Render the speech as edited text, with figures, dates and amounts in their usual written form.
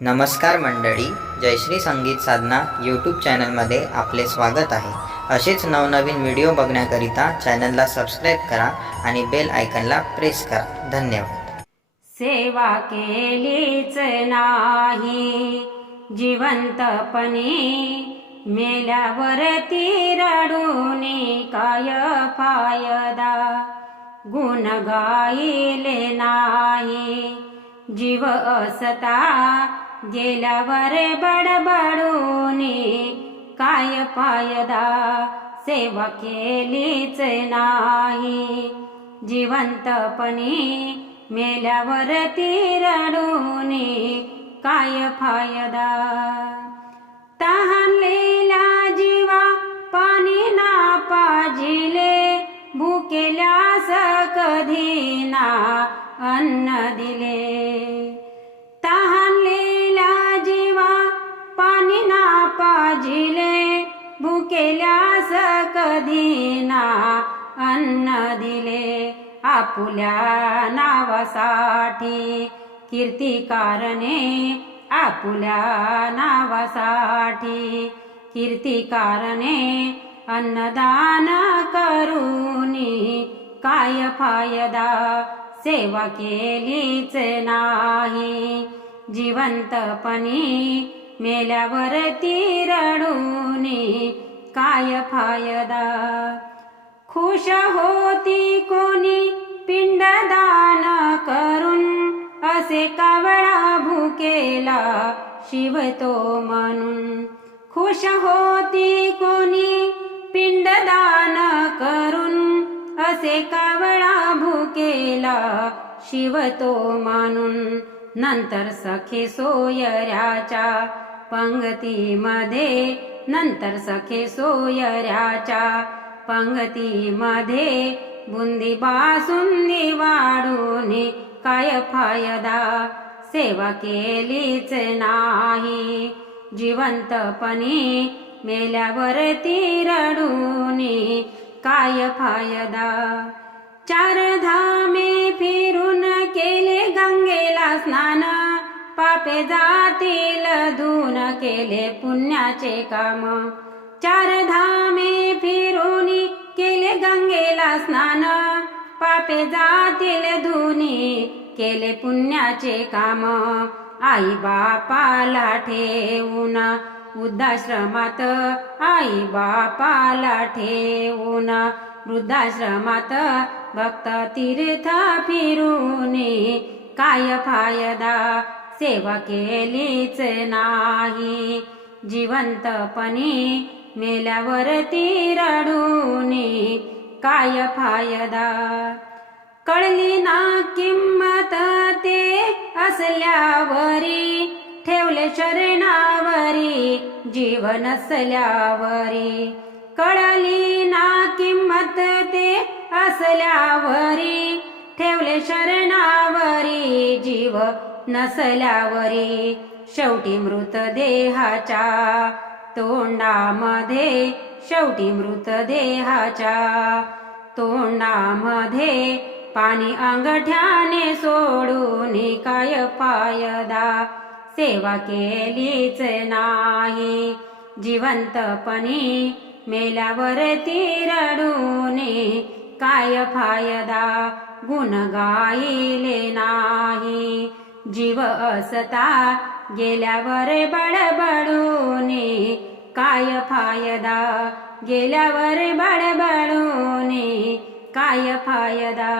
नमस्कार मंडळी, जयश्री संगीत साधना यूट्यूब चॅनलमध्ये आपले स्वागत आहे। असेच नवनवीन व्हिडिओ बघण्याकरिता चॅनलला सबस्क्राईब करा आणि बेल आयकॉनला प्रेस करा। धन्यवाद। सेवा केलीच नाही जिवंतपणी, मेल्यावरती रडूनी काय फायदा। गुण गायले नाही जीव असता, गेल्यावर बडबडूनी काय फायदा। सेवा केलीच नाही जिवंतपणी, मेल्यावरती रडूनी काय फायदा। तहानलेल्या जीवा पाणी ना पाजिले, भुकेल्यास कधी ना अन्न दिले। तहानलेल्या जीवा पाणी ना पाजिले, भुकेल्यास कधी ना अन्न दिले। आपुल्या नावासाठी कीर्तिकारणे, आपुल्या नावासाठी कीर्तिकारणे, अन्नदान करूनी काय फायदा। सेवा केलीच नाही जिवंतपणी, मेल्यावरती रडूनी काय फायदा। खुश होती कोणी पिंडदान करून, असे कावळा भुकेला शिवतो म्हणून। खुश होती कोणी पिंडदान करून, असे कावळा भुकेला शिवतो म्हणून। नंतर सखे सोयऱ्याच्या पंगतीमध्ये, नंतर सखे सोयऱ्याच्या पंगतीमध्ये, बुंदी बासुंदी वाढून काय फायदा। सेवा केलीच नाही जिवंतपणी, मेल्यावरती रडूनी काय फायदा। चार धामे फिरून केले गंगेला स्नान, पापे जातील धुऊन केले पुण्याचे काम। चार धामे फिरून केले गंगेला स्नान, पापे जातील धुनी केले पुण्याचे काम। आई बापाला ठेवून वृद्धाश्रमात, आई बापाला ठेवून वृद्धाश्रमात, भक्त तीर्थ फिरूनी काय फायदा। सेवा केलीच नाही जिवंतपणी, मेल्यावरती रडूनी काय फायदा। कळली ना किंमत ते असल्यावरी, ठेवले शरणावरी जीव नसल्यावरी। कळली ना किंमत ते असल्यावरी, ठेवले शरणावरी जीव नसल्यावरी। शेवटी मृतदेहाच्या तोंडामध्ये, शेवटी मृतदेहाच्या तोंडामध्ये, पाणी अंगठ्याने सोडून काय फायदा। सेवा केलीच नाही जिवंतपणी, मेल्यावरती रडूनी काय फायदा। गुण गायले नाही जीव असता, गेल्यावर बडबडूनी काय फायदा। गेल्यावर बडबडूनी काय फायदा।